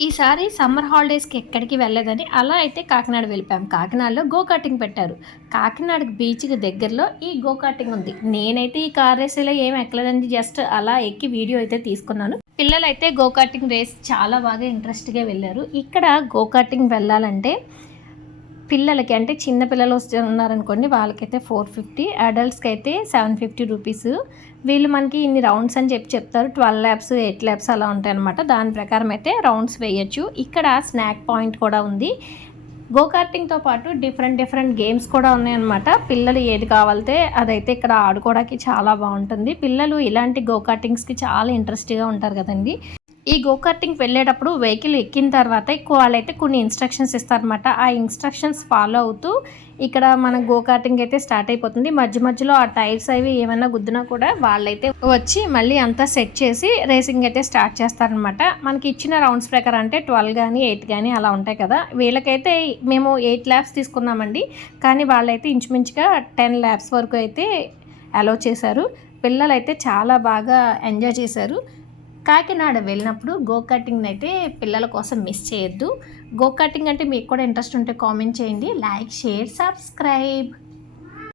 ఈసారి సమ్మర్ హాలిడేస్‌కి ఎక్కడికి వెళ్ళలేదని అలా అయితే కాకినాడ వెళ్ళిపోయాం. కాకినాడలో గో కార్టింగ్ పెట్టారు. కాకినాడకి బీచ్‌కి దగ్గరలో ఈ గో కార్టింగ్ ఉంది. నేనైతే ఈ కార్ రేసులో ఏమి ఎక్కలేదండి. జస్ట్ అలా ఎక్కి వీడియో అయితే తీసుకున్నాను. పిల్లలైతే గో కార్టింగ్ రేస్ చాలా బాగా ఇంట్రెస్ట్‌గా వెళ్ళారు. ఇక్కడ గో కార్టింగ్ వెళ్ళాలంటే పిల్లలకి అంటే చిన్న పిల్లలు ఉన్నారనుకోండి, వాళ్ళకైతే 450, అడల్ట్స్‌కి అయితే 750 రూపీస్. వీళ్ళు మనకి ఇన్ని రౌండ్స్ అని చెప్తారు. 12 ల్యాప్స్, 8 ల్యాప్స్ అలా ఉంటాయన్నమాట. దాని ప్రకారం అయితే రౌండ్స్ వేయొచ్చు. ఇక్కడ స్నాక్ పాయింట్ కూడా ఉంది. గో కార్టింగ్తో పాటు డిఫరెంట్ గేమ్స్ కూడా ఉన్నాయన్నమాట. పిల్లలు ఏది కావాలితే అదైతే ఇక్కడ ఆడుకోవడానికి చాలా బాగుంటుంది. పిల్లలు ఇలాంటి గో కార్టింగ్స్కి చాలా ఇంట్రెస్ట్గా ఉంటారు కదండి. ఈ గో కార్టింగ్కి వెళ్ళేటప్పుడు వెహికల్ ఎక్కిన తర్వాత వాళ్ళైతే కొన్ని ఇన్స్ట్రక్షన్స్ ఇస్తారనమాట. ఆ ఇన్స్ట్రక్షన్స్ ఫాలో అవుతూ ఇక్కడ మన గో కార్టింగ్ అయితే స్టార్ట్ అయిపోతుంది. మధ్యలో ఆ టైర్స్ అవి ఏమైనా గుద్దినా కూడా వాళ్ళైతే వచ్చి మళ్ళీ అంతా సెట్ చేసి రేసింగ్ అయితే స్టార్ట్ చేస్తారనమాట. మనకి ఇచ్చిన రౌండ్స్ ప్రకారం అంటే 12 కానీ 8 కానీ అలా ఉంటాయి కదా. వీళ్ళకైతే మేము 8 ల్యాప్స్ తీసుకున్నామండి. కానీ వాళ్ళైతే ఇంచుమించుగా 10 ల్యాప్స్ వరకు అయితే అలౌ చేశారు. పిల్లలైతే చాలా బాగా ఎంజాయ్ చేశారు. కాకినాడ వెళ్ళినప్పుడు గో కార్టింగ్ని అయితే పిల్లల కోసం మిస్ చేయొద్దు. గో కార్టింగ్ అంటే మీకు కూడా ఇంట్రెస్ట్ ఉంటే కామెంట్ చేయండి. Like, share, subscribe.